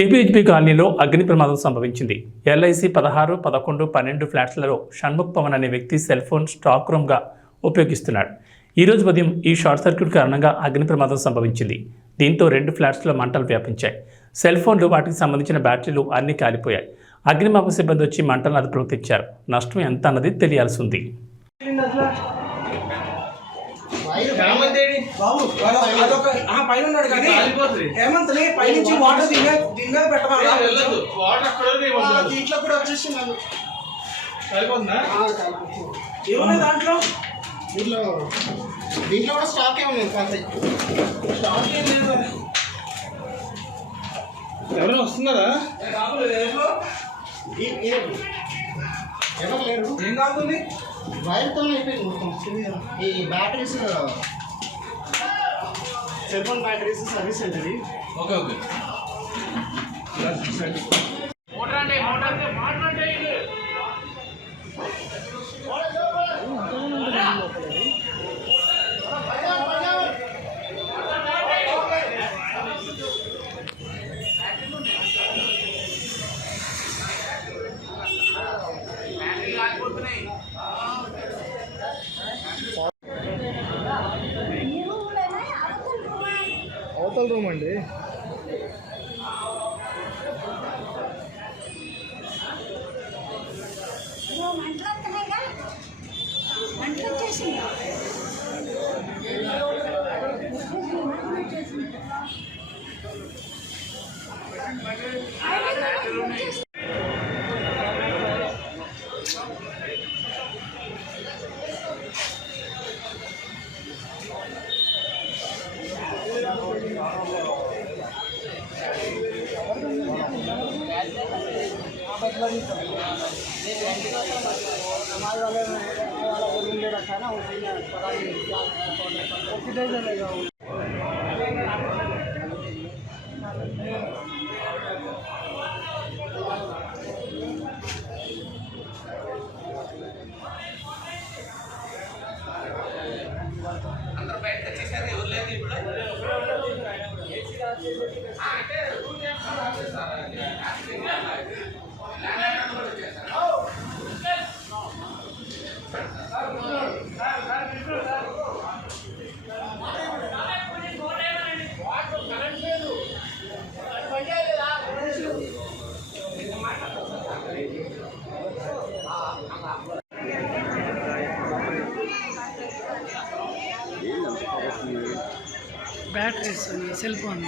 KPHB కాలనీలో అగ్ని ప్రమాదం సంభవించింది. ఎల్ఐసి 16, 11, 12 ఫ్లాట్లలో షణ్ముఖ్ పవన్ అనే వ్యక్తి సెల్ ఫోన్ స్టాక్ రూమ్గా ఉపయోగిస్తున్నాడు. ఈ రోజు ఉదయం ఈ షార్ట్ సర్క్యూట్ కారణంగా అగ్ని ప్రమాదం సంభవించింది. దీంతో 2 ఫ్లాట్స్లో మంటలు వ్యాపించాయి. సెల్ ఫోన్లు, వాటికి సంబంధించిన బ్యాటరీలు అన్నీ కాలిపోయాయి. అగ్నిమాపక సిబ్బంది వచ్చి మంటలను అదుపులోకి తెచ్చారు. నష్టం ఎంత అన్నది తెలియాల్సి ఉంది. దీంట్లో కూడా స్టాక్ ఏమన్నా ఎవరైనా వస్తున్నారా? ఎవరు లేరు. ఏం కావాలి? వైర్తో అయిపోయింది మొత్తం. ఈ batteries, cell phone batteries service ఉంటుంది. Okay okay. అవతల రూమ్ అండి. हमारे वाले रूम ले रखा है ना, उसी में पता नहीं वो किधर चलेगा। अंदर बैठ के चीज़ है उरले दी बड़ा బ్యాటరీస్, సెల్ ఫోన్